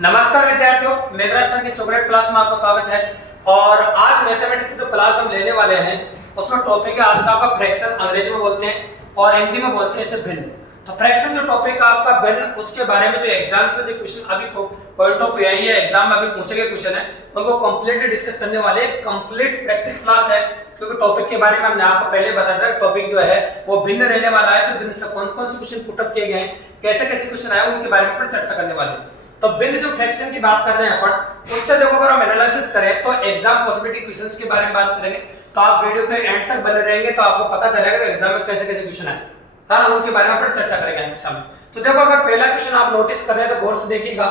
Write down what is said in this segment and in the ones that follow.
नमस्कार विद्यार्थियों, मेघराज सर की चॉकलेट क्लास में आपका स्वागत है। और आज मैथमेटिक्स की जो क्लास हम लेने वाले हैं उसमें टॉपिक है आज का आपका फ्रैक्शन, अंग्रेजी में बोलते हैं और हिंदी में बोलते हैं इसे भिन्न। तो फ्रैक्शन जो टॉपिक है आपका भिन्न, उसके बारे में जो एग्जाम से जो क्वेश्चन अभी पॉइंट ऑफ व्यू है, ये एग्जाम में अभी पूछे गए क्वेश्चन है उनको कंप्लीटली डिस्कस करने वाले कंप्लीट प्रैक्टिस क्लास है। क्योंकि टॉपिक के बारे में हमने आपको पहले बताया था, टॉपिक जो है वो भिन्न रहने वाला है। तो भिन्न से कौन कौन से क्वेश्चन पुट अप किए गए हैं, कैसे कैसे क्वेश्चन आए, उनके बारे में अपन चर्चा करने वाले हैं। तो भिन्न जो फ्रैक्शन की बात कर रहे हैं अपन, उससे देखो अगर हम एनालिसिस करें तो एग्जाम पॉसिबिलिटी क्वेश्चंस के बारे में बात करेंगे। तो आप वीडियो के एंड तक बने रहेंगे तो आपको पता चलेगा कि एग्जाम में कैसे कैसे क्वेश्चन आए, है ना, उनके बारे में अपन चर्चा करेंगे आपके सामने। तो देखो अगर पहला क्वेश्चन आप नोटिस कर रहे हैं तो गौर से देखिएगा।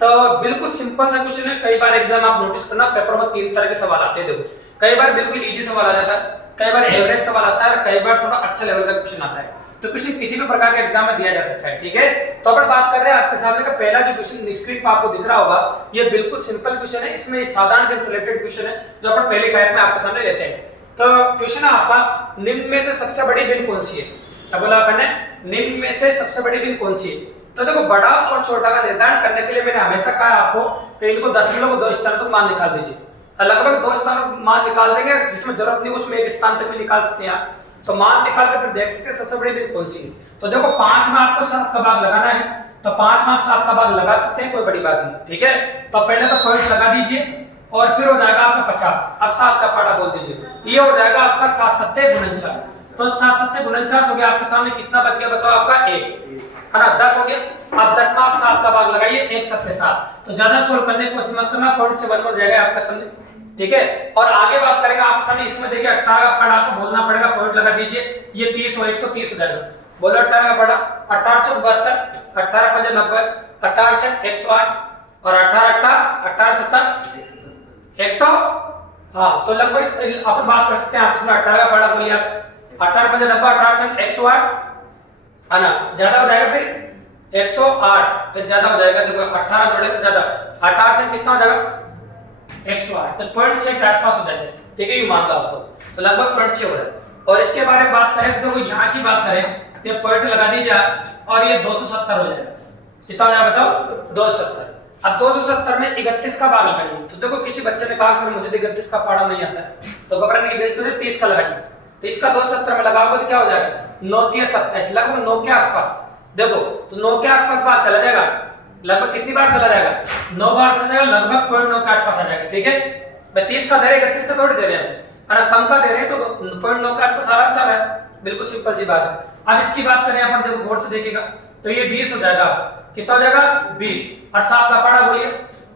तो बिल्कुल सिंपल सा क्वेश्चन है। कई बार एग्जाम आप नोटिस करना, पेपर में तीन तरह के सवाल आते हैं। देखो कई बार बिल्कुल इजी सवाल आ जाता है, कई बार एवरेज सवाल आता है, कई बार थोड़ा अच्छा लेवल का क्वेश्चन आता है। तो क्वेश्चन किसी भी प्रकार के एग्जाम में दिया जा सकता है, ठीक है। तो अपन बात कर रहे हैं आपके सामने का पहला जो क्वेश्चन स्क्रीन पर आपको दिख रहा होगा, ये बिल्कुल सिंपल क्वेश्चन है। इसमें साधारण भिन्न से रिलेटेड क्वेश्चन है जो अपन पहले टाइप में आपके सामने लेते हैं। तो क्वेश्चन है आपका, निम्न में से सबसे बड़ी भिन्न कौन सी है? क्या बोला अपन ने? निम्न में से सबसे बड़ी भिन्न कौन सी है? तो देखो बड़ा और छोटा का निर्धारण करने के लिए मैंने हमेशा कहा आपको कि इनको दशमलव को दो स्थानों तक मान निकाल दीजिए। लगभग दो स्थानों मान निकाल देंगे, जिसमें जरूरत नहीं उसमें एक स्थान तक भी निकाल सकते हैं आप। तो मान निकाल कर फिर देख सकते हैं सबसे बड़ी भिन्न कौन सी है। तो देखो 5 में आपको 7 का भाग लगाना है, तो 5 में आप 7 का भाग लगा सकते हैं, कोई बड़ी बात नहीं, ठीक है। तो पहले तो पॉइंट लगा दीजिए और फिर हो जाएगा आपका 50। अब 7 का पाड़ा बोल दीजिए, ये हो जाएगा आपका 7 सत्ते 49। तो 7 सत्ते 49 हो गया आपके सामने। कितना बच गया बताओ? आपका 1, है ना, 10 हो गया। अब 10 में आप 7 का भाग लगाइए, 1 सत्ते 7। तो ज्यादा सोल्व करने की कोशिश मत करना, पॉइंट से 1 हो जाएगा आपका सामने, ठीक है। और आगे बात करेंगे आपके सामने, इसमें देखिए 18 का पड़ा आपको बोलना पड़ेगा, पॉइंट लगा दीजिए, ये 30 और 130 हो जाएगा। बोलो 18 का पड़ा, 18 चौक 72, 18 पंजे 90, 18 छक 108 और 18 सत्तर 100। हाँ, तो लगभग अपन बात कर सकते हैं आपके सामने 18 का पड़ा बोलिए आप, 18 पंजे 90, 18 छक 108, है ना, ज्यादा हो जाएगा फिर 108, फिर ज्यादा हो जाएगा। देखो 18 जोड़े तो ज्यादा, 18 से कितना हो जाएगा? 108। तो पॉइंट 6 के आसपास हो जाएगा, ठीक है, ये मान लो आप। तो लगभग पॉइंट 6 हो रहा है। और इसके बारे में बात करें तो यहाँ की बात करें, ये पॉइंट लगा दीजिए आप और ये 270 हो जाएगा। कितना हो जाएगा बताओ? 270। अब 270 में 31 का भाग लगाइए। तो देखो किसी बच्चे ने कहा सर मुझे 31 का पाड़ा नहीं आता है, तो घबराने की बिल्कुल नहीं, 30 का लगाइए। 30 का 270 में लगाओगे तो क्या हो जाएगा? 9 के 27, लगभग 9 के आसपास। देखो तो 9 के आसपास बात चला जाएगा। लगभग कितनी बार चला जाएगा? 9 बार चला जाएगा, लगभग 0.9 के आसपास आ जाएगा, ठीक है। 30 का दे रहे, 31 का थोड़ी दे रहे हैं, अगर कम का दे रहे हैं तो 0.9 के आसपास आराम से आ रहा है, बिल्कुल सिंपल सी बात है। अब इसकी बात करें अपन, देखो गौर से देखिएगा, तो ये 20 हो जाएगा आपका। कितना हो जाएगा? 20 और 7 का पाड़ा बोलिए,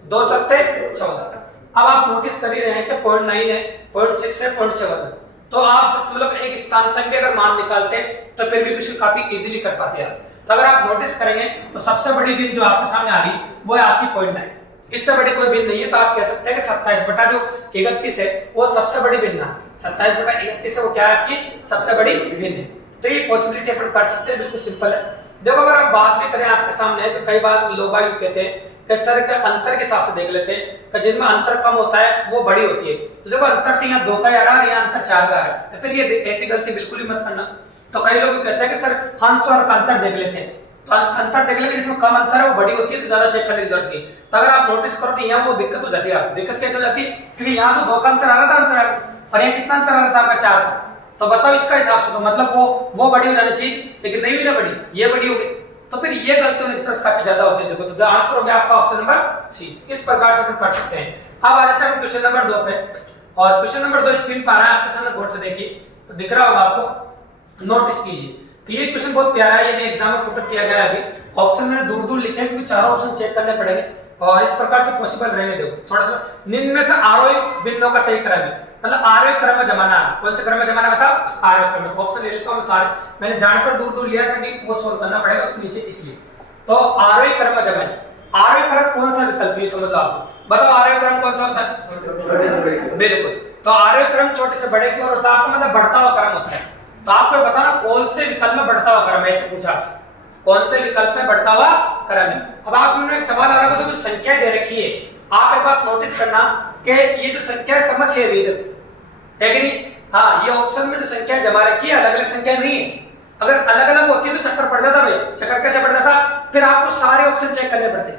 2 सत्ते 14। अब आप नोटिस कर ही रहे हैं कि 0.9 है, 0.6 है, 0.7 है। तो आप दशमलव एक स्थान तक भी अगर मान निकालते तो फिर भी क्वेश्चन काफी इजीली कर पाते हैं। तो अगर आप नोटिस करेंगे तो सबसे बड़ी भिन्न जो आपके सामने आ रही वो है आपकी 0.9। इससे बड़ी कोई भिन्न नहीं है। तो आप कह सकते हैं कि 27 बटा जो 31 है वो सबसे बड़ी भिन्न है। 27 बटा 31 है वो क्या है? आपकी सबसे बड़ी भिन्न है। तो ये पॉसिबिलिटी अपन कर सकते हैं, बिल्कुल सिंपल है। देखो अगर हम बात भी करें आपके सामने, तो कई बार लोग भाई कहते हैं कि सर के अंतर के हिसाब से देख लेते हैं कि जिनमें अंतर कम होता है वो बड़ी होती है। तो देखो अंतर तो यहाँ 2 का आ रहा है, यहाँ अंतर 4 का आ रहा है, तो फिर ये ऐसी गलती बिल्कुल ही मत करना। तो कई लोग कहते हैं कि सर अंश और अंतर देख लेते हैं, तो अंतर देख लेंगे, जिसमें कम अंतर है वो बड़ी होती है, तो ज्यादा चेक करने की जरूरत नहीं। तो अगर आप नोटिस करो तो यहाँ वो दिक्कत हो जाती है। आपको दिक्कत कैसे हो जाती है? क्योंकि यहाँ तो 2 का अंतर आ रहा था आंसर, और यहाँ कितना अंतर आ रहा था आपका? 4। तो बताओ इसका हिसाब से तो मतलब वो बड़ी हो जानी चाहिए, लेकिन नहीं हुई ना बड़ी, ये बड़ी हो गई। तो फिर ये गलती होने के चांस काफी ज्यादा होते हैं। देखो तो आंसर हो गया आपका ऑप्शन नंबर सी। इस प्रकार से हम कर सकते हैं। अब आ जाते हैं क्वेश्चन नंबर 2 पे, और क्वेश्चन नंबर 2 स्क्रीन पर आ रहा है आपके सामने, गौर से देखिए, तो दिख रहा होगा आपको, नोटिस कीजिए। तो ये क्वेश्चन बहुत प्यारा है, ये भी एग्जाम में पुट अप किया गया है। अभी ऑप्शन मैंने दूर दूर लिखे हैं क्योंकि चारों ऑप्शन चेक करने पड़ेंगे और इस प्रकार से पॉसिबल रहेंगे। देखो थोड़ा सा निम्न में से आरोही बिंदुओं का सही क्रम है, मतलब आरोही क्रम में जमाना है। कौन से क्रम में जमाना बताओ? आरोही क्रम में। ऑप्शन ले लेता हूं मैं सारे, मैंने जानकर दूर दूर लिया था कि वो सोल्व करना पड़ेगा उसके नीचे, इसलिए। तो आरोही क्रम में जमाए। आरोही क्रम कौन सा विकल्प है समझ लो आप, बताओ आरोही क्रम कौन सा होता है? छोटे से बड़े। बिल्कुल, तो आरोही क्रम छोटे से बड़े की ओर होता है, आपको मतलब बढ़ता हुआ क्रम होता है। तो आपको बताना कौन से विकल्प में बढ़ता हुआ क्रम है, ऐसे पूछा आपसे, कौन से विकल्प में बढ़ता हुआ क्रम है। अब आपने एक सवाल आ रहा है, तो कुछ संख्या दे रखी है, आप एक बात नोटिस करना कि ये जो संख्या समस्या है कि नहीं? हाँ, ये ऑप्शन में जो संख्या जमा रखी है अलग अलग संख्या नहीं है। अगर अलग अलग होती है तो चक्कर पड़ जाता भाई। चक्कर कैसे पड़ जाता? फिर आपको सारे ऑप्शन चेक करने पड़ते,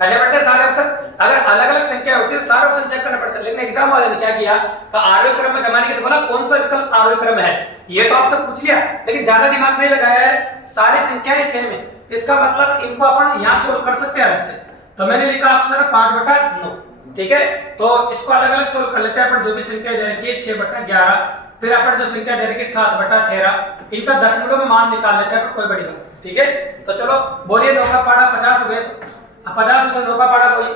करने पड़ते हैं सारे ऑप्शन। अगर अलग अलग संख्या होती है सारे ऑप्शन चेक करना पड़ता है। लेकिन एग्जाम वाले ने क्या किया तो आरोही क्रम में जमाने के लिए बोला कौन सा विकल्प आरोही क्रम है, ये तो आपसे पूछ लिया लेकिन ज्यादा दिमाग नहीं लगाया है, सारी संख्याएं सेम है, इसका मतलब इनको अपन यहां सोल्व कर सकते हैं अलग से। तो मैंने लिखा ऑप्शन 5/9, ठीक है। तो इसको अलग अलग सोल्व कर लेते हैं अपन। जो भी संख्या दे रखी है 6/11, फिर अपन जो संख्या दे रखी है 7/13, इनका दशमलव में मान निकाल लेते हैं, कोई बड़ी बात, ठीक है। तो चलो बोलिए 9 का पाड़ा 50 हो गया, तो 50 हो 9 का पाड़ा बोलिए,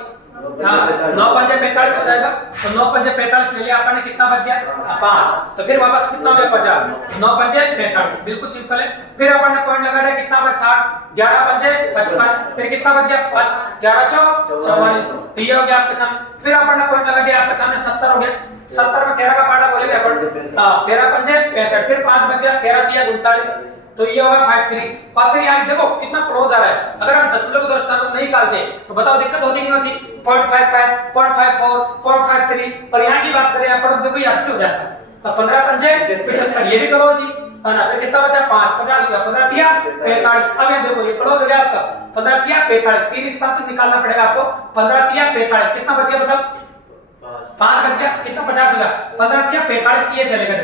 हाँ 9 पंजे 45 हो जाएगा। तो 9 पंजे 45 ले लिया अपन ने, कितना बच गया 5, तो फिर वापस कितना हो गया 50, 9 पंजे 45, बिल्कुल सिंपल है। फिर अपन ने पॉइंट लगा दिया, कितना बचा 60, 11 पंजे 55, फिर कितना बच गया 5, 11 चौक 44, तो ये हो गया आपके सामने। फिर अपन ने पॉइंट लगा दिया आपके सामने 70 हो गया, 70 में 13 का पाड़ा बोलेंगे अपन, हां 13 पंजे 65, फिर 5 बच गया, 13 तिया 39, तो ये होगा 53। और फिर यहाँ देखो कितना क्लोज आ रहा है, अगर हम दशमलव को 2 स्थानों में नहीं निकालते तो बताओ दिक्कत होती कि नहीं होती, 0.55, 0.54, 0.53, और यहाँ की बात करें अपन तो देखो ये 80 हो जाएगा, तो 15 पंजे 75, ये भी करो जी, है ना। फिर कितना बचा 5, 50 हो गया, 15 तिया 45, अब ये देखो ये क्लोज हो गया आपका, 15 तिया 45, 3 स्थान से निकालना पड़ेगा आपको, 15 तिया 45, कितना बच गया बताओ 5 बच गया, कितना 50 हो गया, 15 तिया 45 किए चलेगा,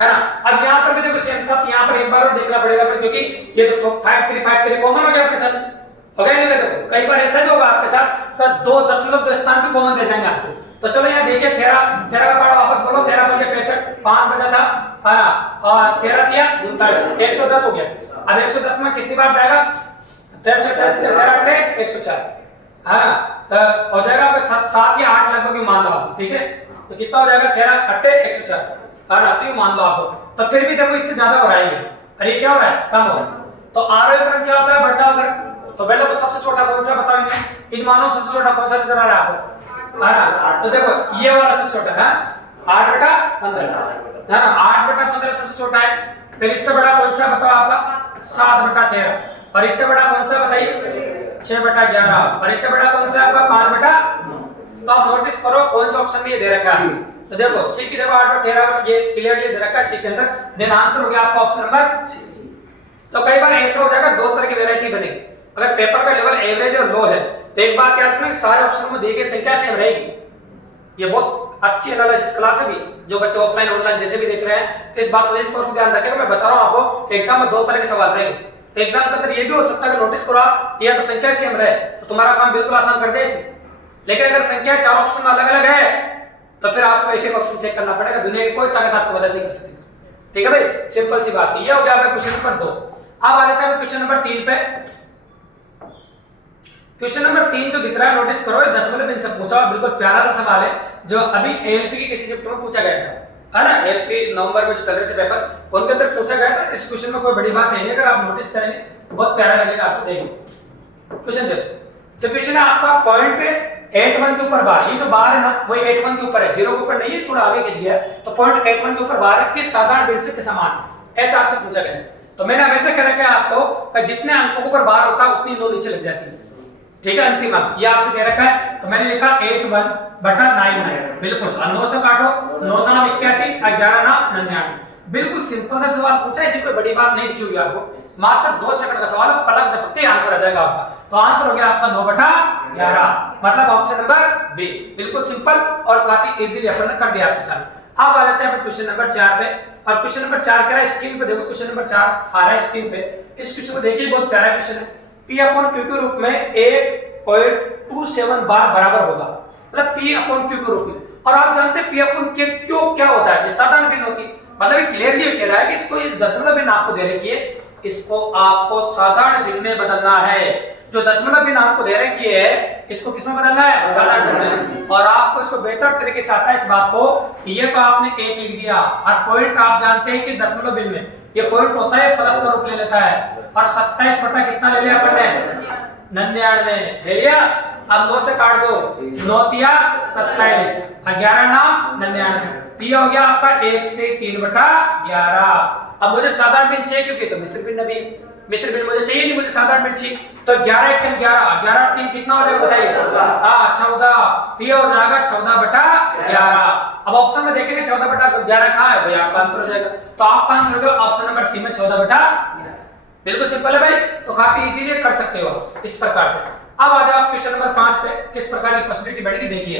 है ना। अब यहाँ पर भी देखो सेम था, यहाँ पर एक बार और देखना पड़ेगा क्योंकि ये तो 53 कॉमन हो गया आपके साथ, हो गया नहीं। देखो कई बार ऐसा भी होगा आपके साथ तो 2 स्थान भी कॉमन दे जाएंगे आपको। तो चलो यहाँ देखिए 13 का पाड़ा वापस बोलो, 13 पंजे 65, 5 बचा था, है ना, और 13 तिया 39, 110 हो गया। अब 110 में कितनी बार जाएगा, 13 104, है ना, तो हो जाएगा आपके 7 या 8 लगभग मान लो आप, ठीक है। तो कितना हो जाएगा 13 104, और आती है मान लो आपको। तो फिर भी देखो इससे ज्यादा बढ़ाएंगे, अरे क्या हो रहा है कम हो रहा है। तो आरोही क्रम क्या होता है, बढ़ता अगर, तो पहले तो सबसे छोटा कौन सा बताओ, इन मानों सबसे छोटा कौन सा नजर आ रहा है आपको, है ना। तो देखो ये वाला सबसे छोटा है 8/15, है ना, 8/15 सबसे छोटा है। फिर इससे बड़ा कौन सा बताओ आपका 7/13, और इससे बड़ा कौन सा बताइए 6/11, और इससे बड़ा कौन सा आपका 5/9। तो आप नोटिस करो कौन सा ऑप्शन में ये दे रखा है। तो देखो सी की देखो 8/13 ये क्लियरली दे रखा है सी के अंदर, देन आंसर हो गया आपका ऑप्शन नंबर सी। तो कई बार ऐसा हो जाएगा 2 तरह की वैरायटी बनेगी, अगर पेपर का लेवल एवरेज और लो है तो एक बात याद रखना सारे ऑप्शन में देखिए संख्या सेम रहेगी। ये बहुत अच्छी एनालिसिस क्लास है भी, जो बच्चे ऑफलाइन ऑनलाइन जैसे भी देख रहे हैं, तो इस बात को इस तौर से ध्यान रखेगा। मैं बता रहा हूं आपको कि एग्जाम में 2 तरह के सवाल रहेंगे। तो एग्जाम के अंदर ये भी हो सकता है कि नोटिस करो आप या तो संख्या सेम रहे तो तुम्हारा काम बिल्कुल आसान कर दे इसे, लेकिन अगर संख्या 4 ऑप्शन में अलग अलग है तो फिर आपको एक एक ऑप्शन चेक करना पड़ेगा, दुनिया की कोई ताकत आपको मदद नहीं कर सकती, ठीक है भाई, सिंपल सी बात है। ये हो गया आपका क्वेश्चन नंबर 2। अब आ जाते हैं क्वेश्चन नंबर 3 पे। क्वेश्चन नंबर 3 जो दिख रहा है नोटिस करो, ये दशमलव बिंदु से पूछा हुआ बिल्कुल प्यारा सा सवाल है जो अभी एएलपी की किसी शिफ्ट में पूछा गया था, है ना। एएलपी नवंबर में जो चल रहे थे पेपर उनके अंदर पूछा गया था। इस क्वेश्चन में कोई बड़ी बात है नहीं, अगर आप नोटिस करेंगे तो बहुत प्यारा लगेगा आपको। देखो क्वेश्चन देखो, तो क्वेश्चन है आपका पॉइंट 81 के ऊपर बार, ये जो बार है ना वो 81 के ऊपर है, 0 के ऊपर नहीं है, थोड़ा आगे खिंच गया है। तो पॉइंट 81 के ऊपर बार है, किस साधारण बिंदु से समान है, ऐसा आपसे पूछा गया है। तो मैंने हमेशा कह रखा है आपको कि जितने अंकों के ऊपर बार होता है उतनी 9 नीचे लग जाती है, ठीक है, अंतिम अंक ये आपसे कह रखा है। तो मैंने लिखा 81/99, बिल्कुल 9 से काटो, 9 नाम 81, 11 नाम 99, बिल्कुल सिंपल सा सवाल पूछा है, इसमें कोई बड़ी बात नहीं दिखी होगी आपको, मात्र 2 सेकंड का सवाल है, पलक झपकते ही आंसर आ जाएगा आपका। तो आंसर हो गया आपका 9/11, मतलब ऑप्शन नंबर बी, बिल्कुल सिंपल और काफी इजीली अपन ने कर दिया आपके सामने। अब आ जाते हैं क्वेश्चन नंबर 4 पे, और क्वेश्चन नंबर 4 कह रहा है स्क्रीन पे देखो, क्वेश्चन नंबर 4 आ रहा है स्क्रीन पे। इस क्वेश्चन को देखिए, बहुत प्यारा क्वेश्चन है। P/Q के रूप में 1.27 बार बराबर होगा, मतलब P/Q के रूप में। और आप जानते हैं P/Q क्या होता है, ये साधारण भिन्न होती है, मतलब क्लियरली कह रहा है कि इसको इस दशमलव भिन्न आपको दे रखी है, इसको आपको साधारण भिन्न में बदलना है। जो दशमलव भिन्न आपको दे रखी है इसको किसमें बदलना है, साधारण भिन्न में। और आपको इसको बेहतर तरीके से आता है इस बात को, ये तो आपने 1 लिख दिया, और पॉइंट आप जानते हैं कि दशमलव भिन्न में ये पॉइंट होता है प्लस का रूप ले लेता है, और 27 बटा कितना ले लिया अपन ने 99 ले लिया। अब 2 से काट दो, 9 तिया 27, 11 नाम 99, ये हो गया आपका 1 से 3/11। अब मुझे साधारण भिन्न चाहिए क्योंकि तो मिश्र भिन्न भी, मिश्र भिन्न मुझे चाहिए नहीं, मुझे साधारण भिन्न चाहिए। तो 11 1 11, 11 3 कितना हो जाएगा बताइए, हां 14, तो ये हो जाएगा 14/11। अब ऑप्शन में देखेंगे 14/11 कहां है, वही आपका आंसर हो जाएगा। तो आपका आंसर हो गया ऑप्शन नंबर सी में 14/11, बिल्कुल सिंपल है भाई। तो काफी इजीली कर सकते हो इस प्रकार से। अब आ जाओ क्वेश्चन नंबर 5 पे, किस प्रकार की पॉसिबिलिटी बढ़ेगी देखिए।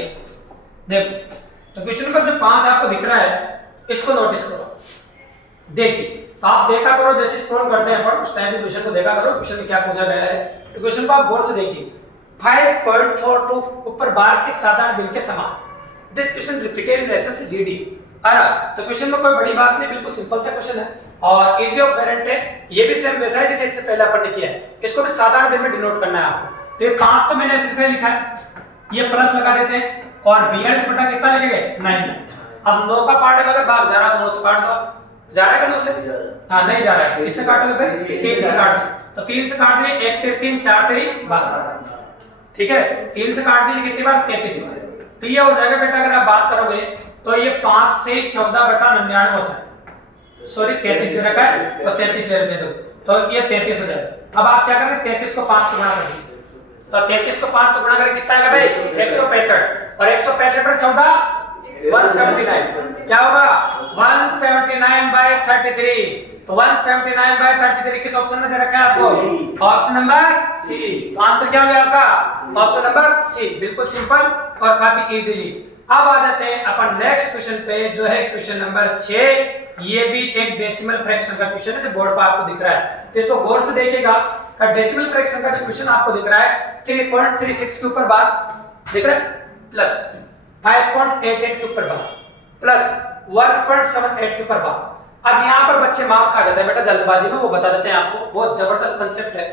देखो तो क्वेश्चन नंबर जो 5 आपको दिख रहा है इसको नोटिस करो। देखिए तो आप देखा करो, जैसे स्क्रॉल करते हैं अपन उस टाइम भी क्वेश्चन को देखा करो, क्वेश्चन में क्या पूछा गया है। तो क्वेश्चन को आप गौर से देखिए। 5.42 ऊपर बार के साधारण भिन्न के समान। This question repeated in SSC GD. तो क्वेश्चन में कोई बड़ी बात नहीं, बिल्कुल सिंपल सा क्वेश्चन है और इजी ऑफ वेरिएंट है। ये भी सेम वैसा है जैसे इससे पहले अपन ने किया है। इसको भी साधारण भिन्न में डिनोट करना है आपको। तो ये 5 तो मैंने ऐसे से लिखा है, ये प्लस लगा देते हैं और 42 बटा कितना लिखेंगे 9। अब 9 का पार्ट है, अगर भाग जा रहा तो 9 से काट दो। जा रहा है कि 9 से? हां नहीं जा रहा है। किससे काटोगे फिर? 3 से काट दो। तो 3 से काट दिए, 1 3 3 4 3 12। ठीक है, 3 से काट दीजिए कितनी बार? 33 बार। तो ये हो जाएगा बेटा, अगर आप बात करोगे तो ये 5 से 14 बटा 99 होता है। सॉरी 33 दे रखा है तो 33 ले दो, तो ये 33 हो जाएगा। अब आप क्या करेंगे, 33 को 5 से गुणा कर दीजिए। तो 33 को 5 से गुणा करके कितना आएगा भाई? 165। और 165 पर 14 179। क्या होगा? 179/33। तो 179/33 किस ऑप्शन में दे रखा है आपको? Option number C. तो आंसर क्या हो गया आपका? Option number C. बिल्कुल सिंपल और काफी इजीली। अब आ जाते हैं अपन नेक्स्ट क्वेश्चन पे, जो है क्वेश्चन नंबर 6। ये भी एक डेसिमल फ्रैक्शन का क्वेश्चन है जो बोर्ड पर आपको दिख रहा है। इसको गौर से देखिएगा। डेसिमल फ्रैक्शन का जो क्वेश्चन आपको दिख रहा है 3.36 के ऊपर बार दिख रहा है, प्लस 5.88 के ऊपर बार, प्लस 1.78 के ऊपर बार। अब यहाँ पर बच्चे मात खा जाते हैं बेटा जल्दबाजी में, वो बता देते हैं आपको। बहुत जबरदस्त कंसेप्ट है।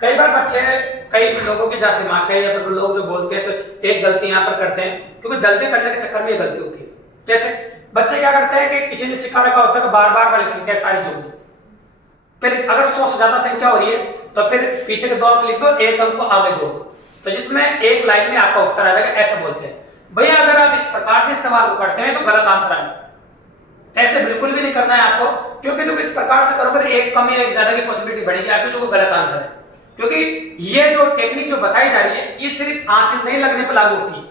कई बार बच्चे, कई लोगों की जैसे मार्क है या फिर लोग जो बोलते हैं तो एक गलती यहाँ पर करते हैं, क्योंकि जल्दी करने के चक्कर में ये गलती होती है। कैसे? बच्चे क्या करते हैं कि किसी ने सिखा रखा होता है कि बार-बार वाली संख्या सारी जोड़ दो। फिर अगर 100 से ज्यादा संख्या हो रही है तो फिर पीछे के 2 अंक लिख दो, एक अंक को आगे जोड़ दो, तो जिसमें एक लाइन में आपका उत्तर आएगा। ऐसे बोलते हैं भैया। अगर आप इस प्रकार से सवाल को करते हैं तो गलत आंसर आएगा। ऐसे बिल्कुल भी नहीं करना है आपको, क्योंकि तुम इस प्रकार से करोगे तो एक कम या एक ज्यादा की पॉसिबिलिटी बढ़ेगी आपकी, जो गलत आंसर है। क्योंकि ये जो टेक्निक जो बताई जा रही है ये सिर्फ आंसर नहीं लगने पर लागू होती है।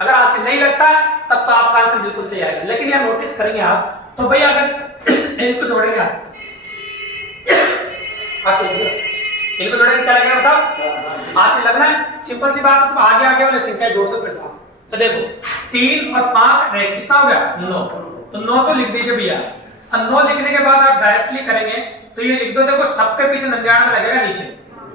अगर आंसर नहीं लगता तब तो आपका आंसर बिल्कुल सही आएगा। लेकिन यह नोटिस करेंगे आप, तो भैया अगर इनको जोड़ेंगे आप, इनको जोड़ेंगे क्या लगेगा बताओ? आंसर लगना है। सिंपल सी बात है, तुम आगे आगे वाले संख्या जोड़ दो फिर था। तो देखो 3 और 5 कितना हो गया? 9। तो 9 तो लिख दीजिए भैया। अब 9 लिखने के बाद आप डायरेक्टली करेंगे तो ये लिख दो। देखो सबके पीछे 99 लगेगा, नीचे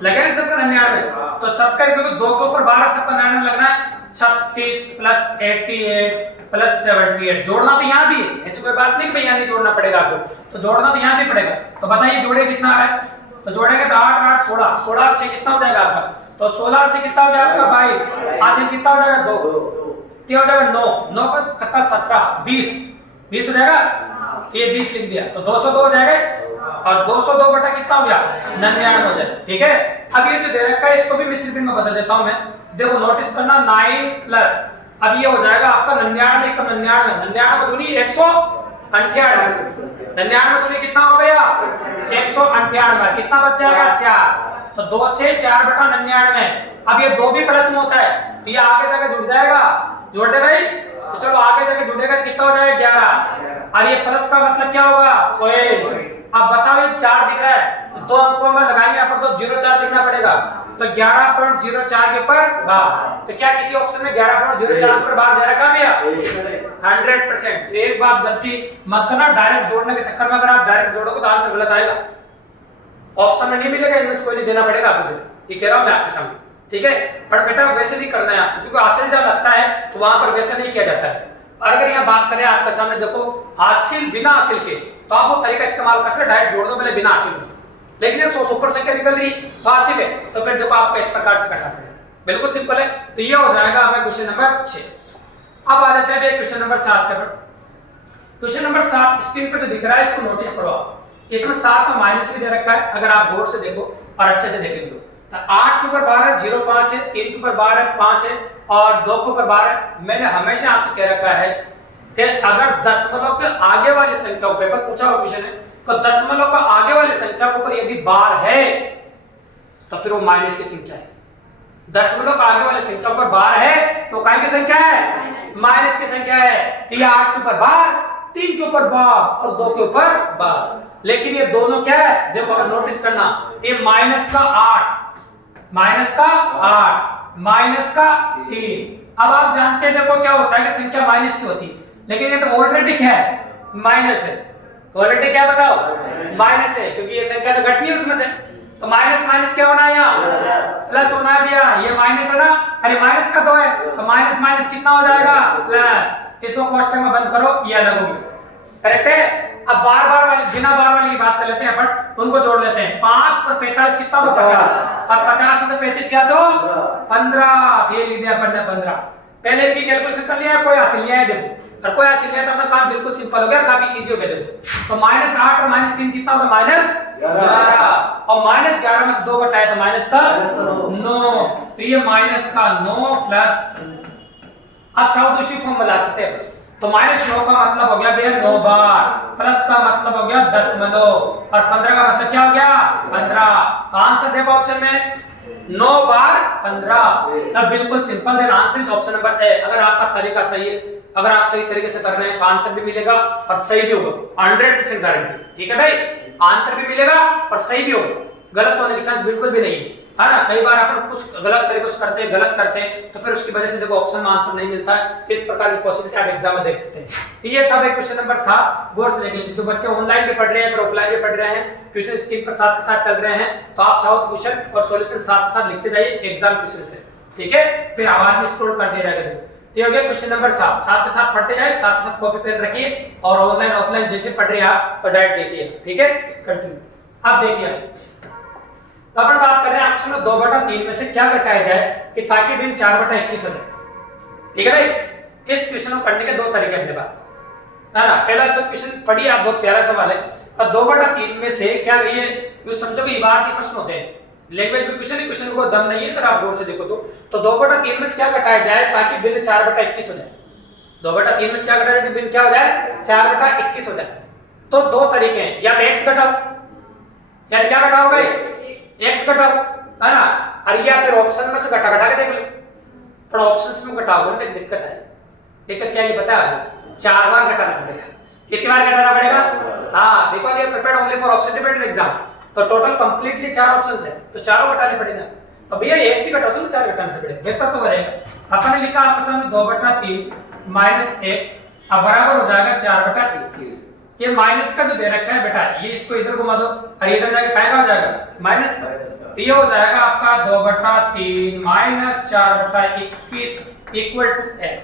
लगेगा सबका 99। तो सबका देखो 2 के ऊपर 12 सबका 99 लगना है। 36 प्लस 88 प्लस 78। जोड़ना तो यहाँ भी है, ऐसी कोई बात नहीं कि यहाँ नहीं जोड़ना पड़ेगा आपको, तो जोड़ना तो यहाँ भी पड़ेगा। तो बताइए जोड़े कितना आ रहा है? तो जोड़ेंगे तो 8 8 16, 16 और 6 कितना हो जाएगा आपका? तो 16 और 6 कितना हो जाएगा आपका? 22। हासिल कितना हो जाएगा? 2। क्या हो जाएगा? 9 9 का कितना? 17 20 हो जाएगा। ये 20 लिख दिया तो 202 हो जाएगा। और 202 बटा कितना हो गया? 99 हो जाएगा। ठीक है। अब ये जो दे रखा है इसको भी मिश्रित भिन्न में बदल देता हूं मैं। देखो नोटिस करना 9 प्लस, अब ये हो जाएगा आपका 99 का 99, 99 दूनी 198, 99 दूनी कितना हो गया? 198। कितना बच जाएगा? 4। तो 2 से 4 बटा 99। अब ये 2 भी प्लस में होता है तो ये आगे जाकर जुड़ जाएगा। जोड़ दे भाई। तो चलो आगे जाके जुड़ेगा तो कितना हो जाएगा? 11। और ये प्लस का मतलब क्या होगा? अब बताओ ये 4 दिख रहा है, 2 अंकों में लगाएंगे यहाँ पर तो 04 लिखना पड़ेगा। तो 11.04 के ऊपर बार। तो क्या किसी ऑप्शन में 11.04 के ऊपर बार दे रखा भैया? 100%। तो एक बात गलती मत करना, डायरेक्ट जोड़ने के चक्कर में अगर आप डायरेक्ट जोड़ोगे तो आंसर गलत आएगा। ऑप्शन में नहीं मिलेगा, इनमें से कोई नहीं देना पड़ेगा आपको। ये कह रहा हूं मैं आपके सामने। ठीक है। पर बेटा वैसे नहीं करना है आपको, क्योंकि हासिल जब लगता है तो वहां पर वैसे नहीं किया जाता है। और अगर यहाँ बात करें आपके सामने, देखो हासिल बिना हासिल के, तो आप वो तरीका इस्तेमाल कर सकते, डायरेक्ट जोड़ दो पहले बिना हासिल के। लेकिन ये 100 सुपर संख्या निकल रही तो हासिल है, तो फिर देखो आपको इस प्रकार से करना पड़ेगा। बिल्कुल सिंपल है। तो ये हो जाएगा हमें क्वेश्चन नंबर 6। अब आ जाते हैं क्वेश्चन नंबर 7 पे। क्वेश्चन नंबर 7 स्क्रीन पे जो दिख रहा है इसको नोटिस करो आप। इसमें 7 में माइनस भी दे रखा है, अगर आप गौर से देखो और अच्छे से देखेंगे तो 8 के ऊपर 12 0.5 है, 3 के ऊपर 12 5 है और 2 के ऊपर 12। मैंने हमेशा आपसे कह रखा है कि अगर दशमलव के आगे वाली संख्या को, पेपर पूछा हुआ क्वेश्चन है, तो दशमलव का आगे वाली संख्या के ऊपर यदि बार है तो फिर वो माइनस की संख्या है। दशमलव का आगे वाली संख्या पर बार है तो काय की संख्या है? माइनस की संख्या है। तो ये 8 के ऊपर बार, 3 के ऊपर बार और 2 के ऊपर बार। लेकिन ये दोनों क्या है? देखो अगर नोटिस करना, ये -8 माइनस का 8 माइनस का 3। अब आप जानते हैं देखो क्या होता है कि संख्या माइनस की होती है, लेकिन ये तो ऑलरेडी क्या है, माइनस है। ऑलरेडी क्या बताओ, माइनस है, क्योंकि ये संख्या तो घटनी है उसमें से, तो माइनस माइनस क्या होना है यहाँ, प्लस होना भैया। ये माइनस है ना, अरे माइनस का तो है, तो माइनस माइनस कितना हो जाएगा, प्लस। इसको कोष्टक में बंद करो, ये अलग होगी, करेक्ट है। अब बार बार वाली, बिना बार वाली की बात कर लेते हैं, बट उनको जोड़ लेते हैं। 5 और 45 कितना होगा, 50, और 50 से 35 क्या तो 15, ये लिख दिया अपन ने 15। पहले इनकी कैलकुलेशन कर लिया, कोई हासिल नहीं है देखो, और कोई हासिल नहीं है तो अपना काम बिल्कुल सिंपल हो गया, काफी इजी हो गया देखो। तो -8 और -3 कितना होगा, -11, और -11 में से 2 घटाए तो माइनस का 9, तो ये माइनस का 9 प्लस। अब चाहो तो इसी फॉर्म में ला सकते हैं, तो -9 का मतलब हो गया भैया 9 बार, प्लस का मतलब हो गया 10 और 15 का मतलब क्या हो गया 15। तो आंसर देखो ऑप्शन में 9 बार 15, तब बिल्कुल simple. Then answer is option number A. अगर आपका तरीका सही है, अगर आप सही तरीके से कर रहे हैं तो आंसर भी मिलेगा और सही भी होगा, 100% गारंटी, ठीक है भाई। आंसर भी मिलेगा और सही भी होगा, गलत होने की चांस बिल्कुल भी नहीं है ना। कई बार अपन कुछ गलत तरीके से करते हैं, गलत करते हैं, तो फिर उसकी वजह से देखो ऑप्शन में आंसर नहीं मिलता है। किस प्रकार की पॉसिबिलिटी आप एग्जाम में देख सकते हैं। तो ये था भाई क्वेश्चन नंबर 7, गौर से देख लीजिए। जो बच्चे ऑनलाइन भी पढ़ रहे हैं, ऑफलाइन भी पढ़ रहे हैं, क्वेश्चन स्क्रीन पर साथ के साथ चल रहे हैं, तो आप चाहो तो क्वेश्चन और सॉल्यूशन साथ के साथ लिखते जाइए एग्जाम क्वेश्चन से, ठीक है। फिर आवाज में स्क्रॉल कर दिया जाएगा। ये हो गया क्वेश्चन नंबर 7, साथ के साथ पढ़ते जाइए, साथ के साथ कॉपी पेन रखिए, और ऑनलाइन ऑफलाइन जैसे पढ़ रहे हैं आप तो डायरेक्ट देखिए, ठीक है। कंटिन्यू। अब देखिए, तो अपन बात कर रहे हैं ऑप्शन 2/3 में से क्या घटाया जाए कि ताकि भिन्न 4/21 हो जाए, ठीक है भाई। इस क्वेश्चन को करने के दो तरीके अपने पास है ना। पहला तो क्वेश्चन पढ़िए आप, बहुत प्यारा सवाल है। और 2/3 में से क्या ये जो समझो कि इबारती प्रश्न होते हैं, लैंग्वेज में क्वेश्चन को दम नहीं है, अगर आप गौर से देखो तो 2/3 में से क्या घटाया जाए ताकि भिन्न 4/21 हो जाए। 2/3 में से क्या घटाया जाए कि भिन्न क्या हो जाए, 4/21 हो जाए। तो दो तरीके हैं, या तो x घटाओ, या क्या घटाओ भाई, x घटाओ, है ना। और या फिर ऑप्शन में से घटा के देख लो, पर ऑप्शंस में घटाओगे तो दिक्कत है। दिक्कत क्या है ये पता है आपको, 4 बार घटाना पड़ेगा। कितनी बार घटाना पड़ेगा, हाँ, बिकॉज़ ये prepared only for option dependent exam, तो टोटल कंप्लीटली 4 ऑप्शंस है, तो चारों घटाने पड़ेगा। तो भैया x ही घटाओ तो 4 घटाने से पड़ेगा, बेहतर तो रहेगा। अपन ने लिखा आपके सामने 2/3 - x अब बराबर हो जाएगा 4/21। ये माइनस का जो दे रखा है बेटा, ये इसको इधर घुमा दो और ये इधर जाके काय का हो जाएगा, माइनस का। तो ये हो जाएगा आपका 2/3 - 4/21 = x,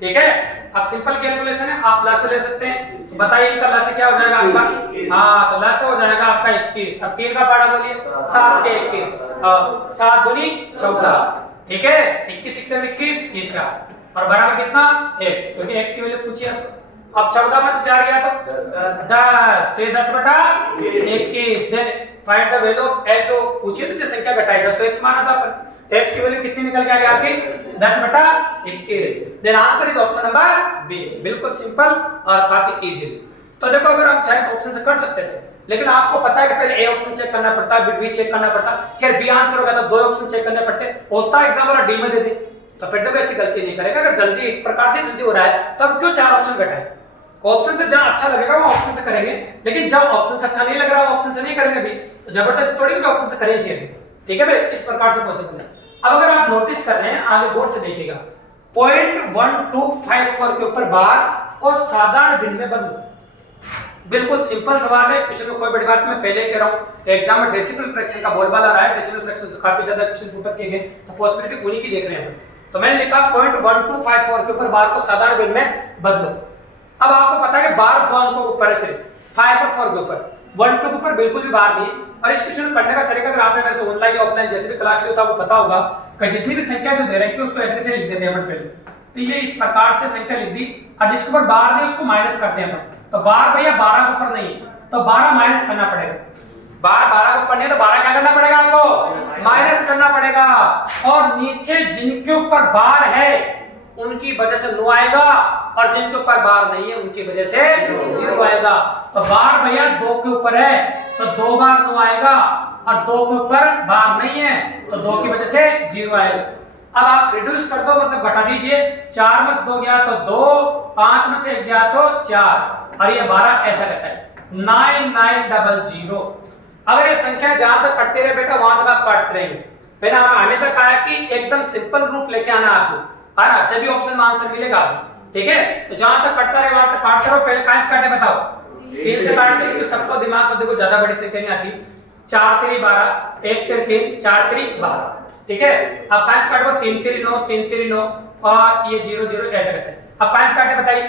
ठीक है। अब सिंपल कैलकुलेशन है, आप लस ले सकते हैं। बताइए इनका लस क्या हो जाएगा आपका, हाँ, तो लस हो जाएगा आपका 21। अब 3 का पारा बोलिए, 7 के 21, 7 दूनी 14, ठीक है। 21 × 21 ये 4, और बराबर कितना x, क्योंकि x की वैल्यू पूछी आपसे। अब 14 में से 4 गया तो 10, तो ये 10/21। Then find the value of x, जो पूछी थी जो संख्या घटाई 10 को x माना था अपन, x की वैल्यू कितनी निकल के आ गई आपकी 10/21। Then answer is option number B, बिल्कुल सिंपल और काफी इजी। तो देखो अगर हम चाहे तो ऑप्शन से कर सकते थे, लेकिन आपको पता है कि पहले ए ऑप्शन चेक करना पड़ता है, बी चेक करना पड़ता है, फिर बी आंसर होगा तो 2 ऑप्शन चेक करने पड़ते। होता है एग्जाम वाला डी में दे दे, तो फिर तो ऐसी गलती नहीं करेगा। अगर जल्दी इस प्रकार से जल्दी हो रहा है तो अब क्यों 4 ऑप्शन घटाए। ऑप्शन से जहां अच्छा लगेगा वो ऑप्शन से करेंगे, लेकिन जब ऑप्शन से अच्छा नहीं लग रहा वो ऑप्शन से नहीं करेंगे भी, तो जबरदस्ती थोड़ी भी ऑप्शन से करें इसे, ठीक है भाई। इस प्रकार से पॉसिबल है। अब अगर आप नोटिस कर रहे हैं, आगे गौर से देखिएगा, 0.1254 के ऊपर बार और साधारण भिन्न में बदलो। बिल्कुल सिंपल सवाल है, क्वेश्चन में कोई बड़ी बात मैं पहले कह रहा हूं। एग्जाम में डेसिमल फ्रैक्शन का बोलबाला रहा है, डेसिमल फ्रैक्शन से काफी ज्यादा क्वेश्चन पुट किए गए, तो पॉसिबिलिटी उन्हीं की देख रहे हैं। तो मैंने लिखा 0.1254 के ऊपर बार को साधारण भिन्न में बदलो। अब आपको पता है कि बार 2 अंकों के ऊपर है, सिर्फ 5 और 4 के ऊपर, 1 2 के ऊपर बिल्कुल भी बार नहीं। और इस क्वेश्चन करने का तरीका अगर आपने मेरे से ऑनलाइन या ऑफलाइन जैसे भी क्लास लिया था आपको पता होगा कि जितनी भी संख्या जो दे रखी है उसको ऐसे लिख देते हैं अपन पहले। तो ये इस प्रकार से संख्या लिख दी, और जिसके ऊपर बार नहीं उसको माइनस करते हैं अपन। तो बार भैया 12 के ऊपर नहीं है, तो 12 माइनस करना पड़ेगा। बार 12 के ऊपर नहीं है तो 12 क्या करना पड़ेगा आपको, माइनस करना पड़ेगा। और नीचे जिनके ऊपर बार है उनकी वजह से 9 आएगा, और जिनके ऊपर बार नहीं है उनकी वजह से 0 आएगा। तो बार भैया 2 के ऊपर है तो 2 बार 9 आएगा, और 2 के ऊपर बार नहीं है तो 2 की वजह से 0 आएगा। अब आप रिड्यूस कर दो, मतलब घटा दीजिए। 4 में से 2 गया तो 2, 5 में से 1 गया तो 4, और ये 12 ऐसा कैसा है 9900। अगर ये संख्या जहां तक कटती रहे बेटा वहां तक आप काटते रहेंगे, मैंने हमेशा कहा है कि एकदम सिंपल रूप लेके आना आपको, है ना, जब भी ऑप्शन में आंसर मिलेगा आपको, ठीक है। तो जहां तक कटता रहे वहां तक काटते रहो। पहले कहां से काटे बताओ? 3 से काटते, क्योंकि सबको दिमाग में देखो ज्यादा बड़ी संख्या नहीं आती। 4 3 12, 1 3 3, 4 3 12, ठीक है। अब कहां से काटो? 3 3 9, 3 3 9 और ये 0 0 ऐसे कैसे। अब कहां से काटे बताइए?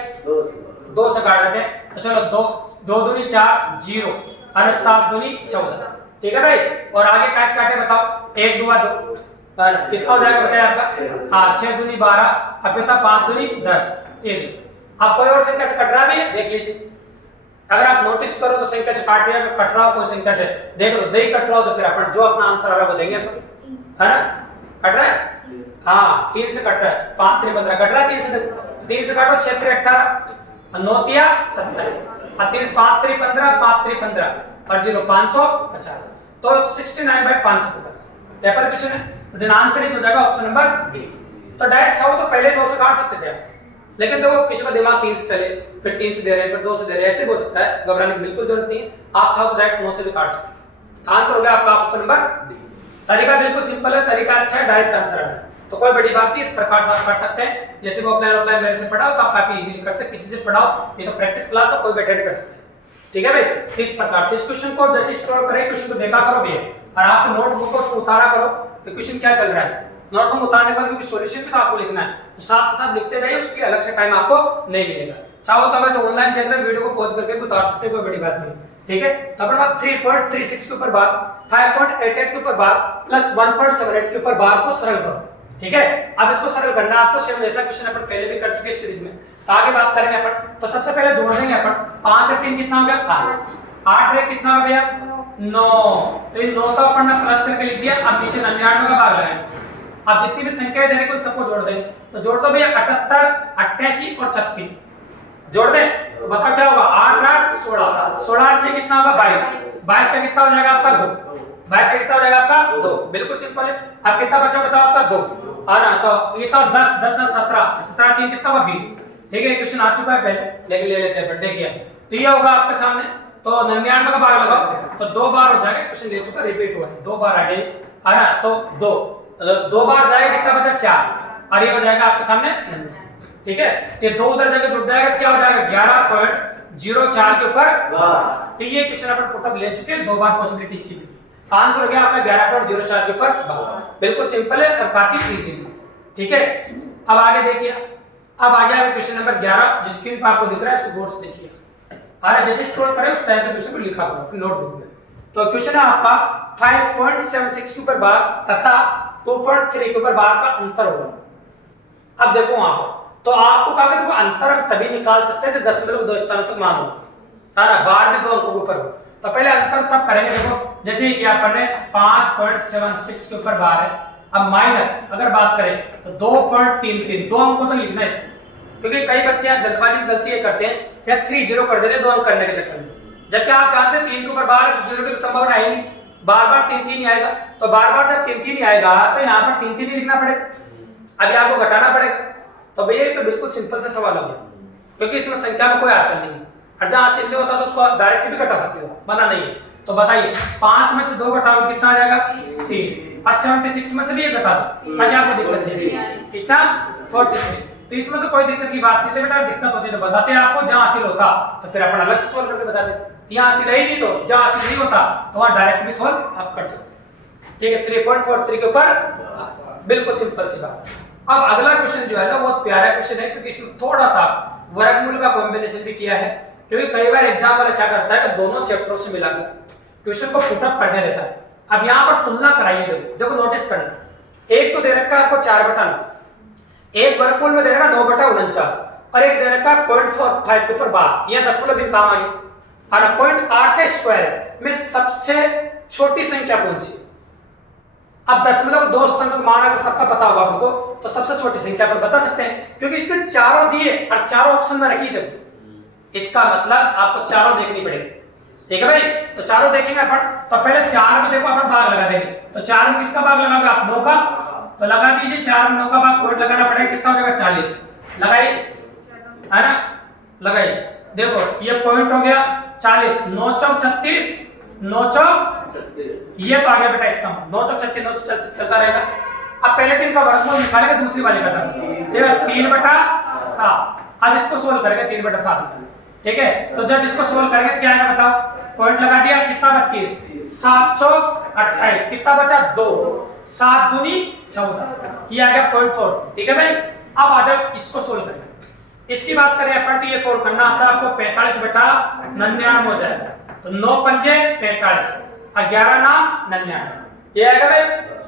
2 से काट देते हैं। तो चलो 2 2 दूनी 4 0 और 7 दूनी 14, ठीक है भाई। और आगे कहां से काटे बताओ? 1 2 2 पर कितना हो जाएगा बताइए आपका? हाँ 6 दूनी 12, अब कितना 5 दूनी 10, ये अब कोई और संख्या से कट रहा है देख लीजिए। अगर आप नोटिस करो तो संख्या से काट लिया, अगर कट रहा हो कोई संख्या से देख लो, नहीं कट रहा हो तो फिर अपन जो अपना आंसर आ रहा है वो देंगे, है ना। कट रहा है? हाँ 3 से कट रहा है। 5 3 15 कट रहा है 3 से। 3 से काटो 6 3 18 9 3 27 और 3 5 3 15 5 3 15 और 0 550, तो 69/550 पेपर क्वेश्चन है। तो देन आंसर इज हो जाएगा ऑप्शन नंबर बी। तो डायरेक्ट चाहो तो पहले 2 से काट सकते थे आप, लेकिन देखो किसी का दिमाग 3 से चले, फिर 3 से दे रहे हैं, फिर 2 से दे रहे हैं, ऐसे हो सकता है, घबराने की बिल्कुल जरूरत नहीं है। आप चाहो तो डायरेक्ट 9 से भी काट सकते हैं। आंसर हो गया आपका ऑप्शन नंबर बी। तरीका बिल्कुल सिंपल है, तरीका अच्छा है, डायरेक्ट आंसर है, तो कोई बड़ी बात नहीं। इस प्रकार से आप कर सकते हैं। जैसे वो ऑफलाइन ऑफलाइन मेरे से पढ़ाओ तो आप काफी इजीली करते हैं, किसी से पढ़ाओ, ये तो प्रैक्टिस क्लास है, कोई भी अटेंड कर सकते हैं, ठीक है भाई। इस प्रकार से इस क्वेश्चन को जैसे स्क्रॉल करें, क्वेश्चन को देखा करो भी और आप नोटबुक को उतारा करो कि क्वेश्चन क्या चल रहा है। नोटबुक उतारने के बाद क्योंकि सॉल्यूशन भी तो आपको लिखना है, तो साथ साथ लिखते जाइए, उसके अलग से टाइम आपको नहीं मिलेगा। चाहो तो अगर जो ऑनलाइन देख रहे हैं वीडियो को पॉज करके भी उतार सकते हैं, कोई बड़ी बात नहीं, ठीक है। तो अपने पास 3.36 के ऊपर बार, 5.88 के ऊपर बार प्लस 1.78 के ऊपर बार को सरल करो, ठीक है। अब इसको सरल करना है आपको, सेम जैसा क्वेश्चन अपन पहले भी कर चुके हैं सीरीज में, तो आगे बात करेंगे अपन। तो सबसे पहले जोड़ देंगे अपन, 5 और 3 कितना हो गया? 8 8 रे कितना हो गया? 9। तो इन 9 तो अपन ने प्लस करके लिख दिया। अब नीचे 99 का भाग लगाएंगे। अब जितनी भी संख्याएं दे रहे हैं सबको जोड़ देंगे, तो जोड़ दो भैया 78 88 और 36 जोड़ दें, तो बताओ क्या होगा? 8 8 16 16 6 कितना होगा? 22 22 का कितना हो जाएगा आपका? 2 22 का कितना हो जाएगा आपका? 2। बिल्कुल सिंपल है। अब कितना बचा बताओ आपका? 2, है ना। तो ये तो 10 10 17 17 3 कितना होगा? 20, ठीक है। क्वेश्चन आ चुका है पहले, लेकिन ले लेते हैं, देखिए तो ये होगा आपके सामने। तो 99 का भाग लगाओ तो 2 बार हो जाएगा, क्वेश्चन ले चुका, रिपीट हुआ है, 2 बार आ गई, है ना। तो 2 बार जाएगा, कितना बचा? 4, और ये हो जाएगा आपके सामने, ठीक है। ये 2 उधर जाके जुड़ जाएगा तो क्या हो जाएगा? 11.04 के ऊपर। तो ये क्वेश्चन अपन पुटअप ले चुके हैं, 2 बार पॉसिबिलिटीज की। आंसर हो गया आपका 11.04 के ऊपर। बिल्कुल सिंपल है और काफी इजी है, ठीक है। अब आगे देखिए, अब आ गया क्वेश्चन नंबर 11, जो स्क्रीन पर आपको दिख रहा है, इसको गौर से देखिए। अरे जैसे स्क्रॉल करें उस टाइम पे क्वेश्चन को लिखा करो अपनी नोटबुक में। तो क्वेश्चन है आपका 5.76 के ऊपर बार तथा 2.3 के ऊपर बार का अंतर होगा। अब देखो वहां पर तो आपको कहा देखो अंतर तभी निकाल सकते हैं जब 0.2 स्थानों तक मान हो, है ना, बार में 2 अंकों के ऊपर हो। तो पहले अंतर तब करेंगे। देखो जैसे कि अपन ने 5.76 के ऊपर बार है, अब माइनस अगर बात करें तो 2.33, 2 अंकों तक लिखना है इसको, क्योंकि कई बच्चे यहाँ जल्दबाजी में गलती करते हैं, क्या 3 0 कर देते 2 अंक करने के चक्कर में, जबकि आप जानते हैं 3 के ऊपर बार है तो 0 की तो संभावना है ही नहीं, बार बार 3 3 ही आएगा। तो बार बार जब 3 3 ही आएगा तो यहाँ पर 3 3 ही लिखना पड़ेगा, अभी आपको घटाना पड़ेगा। तो भैया ये तो बिल्कुल सिंपल सा सवाल हो गया, क्योंकि इसमें संख्या में कोई आसन नहीं है, और जहां आसन नहीं होता तो उसको डायरेक्ट भी घटा सकते हो, मना नहीं है। तो बताइए 5 में से 2 घटाओ कितना आ जाएगा? 3। और 76 में से भी 1 घटा दो ताकि आपको दिक्कत नहीं है, कितना? 43। तो इसमें तो कोई दिक्कत की बात नहीं है बेटा, दिक्कत होती है तो बताते हैं आपको, जहां हासिल होता तो फिर अपन अलग से सॉल्व करके बताते। यहाँ हासिल है ही नहीं तो जहां हासिल नहीं होता तो वहां डायरेक्ट भी सॉल्व आप कर सकते हैं, ठीक है। 3.43 के ऊपर, बिल्कुल सिंपल सी बात। अब अगला क्वेश्चन जो है ना बहुत प्यारा क्वेश्चन है, क्योंकि इसमें थोड़ा सा वर्गमूल का कॉम्बिनेशन भी किया है, क्योंकि कई बार एग्जाम वाला क्या करता है कि दोनों चैप्टरों से मिलाकर क्वेश्चन को पुटअप करने देता है। अब यहाँ पर तुलना कराइए, देखो नोटिस करना, एक तो दे रखा है आपको 4/9, एक वर्गमूल में दे रखा 9/49 और एक दे रखा 0.45 के ऊपर बार, यह 10 भी काम आई, और 0.8 का स्क्वायर में सबसे छोटी संख्या कौन सी? अब 0.2 स्थान तक मान अगर सबका पता होगा आपको तो सबसे छोटी संख्या पर बता सकते हैं, क्योंकि इसमें चारों दिए और चारों ऑप्शन में रखी थे, इसका मतलब आपको चारों देखनी पड़ेगी, ठीक है भाई। तो चारों देखेंगे अपन, तो पहले 4 में देखो अपन भाग लगा देंगे, तो 4 में किसका भाग लगाओगे आप? 9 का, तो लगा दीजिए 4 में 9 का भाग पॉइंट लगाना पड़ेगा, कितना हो जाएगा? 40 लगाइए, है ना, लगाइए। देखो ये पॉइंट हो गया 40, 9 चौक 36, 9 चौक ये तो आ गया बेटा इसका 9 चौक 36 9 चौक चलता रहेगा। अब पहले दिन का वर्गमूल निकालेंगे दूसरी वाले का था, देखो 3/7। अब इसको सोल्व करेंगे 3/7 निकालेंगे, ठीक है। तो जब इसको सोल्व करेंगे तो क्या आएगा बताओ, पॉइंट लगा दिया, कितना 32, 7 चौक 28, कितना बचा 2, 7 दूनी 14, ये आ गया 0.4, ठीक है भाई। अब आ जाओ इसको सोल्व करेंगे। इसकी बात करें अपन तो ये सोल्व करना आता है आपको 45/99 हो जाएगा, तो 9 पंजे 45, 11 नाम 99, ये आएगा भाई,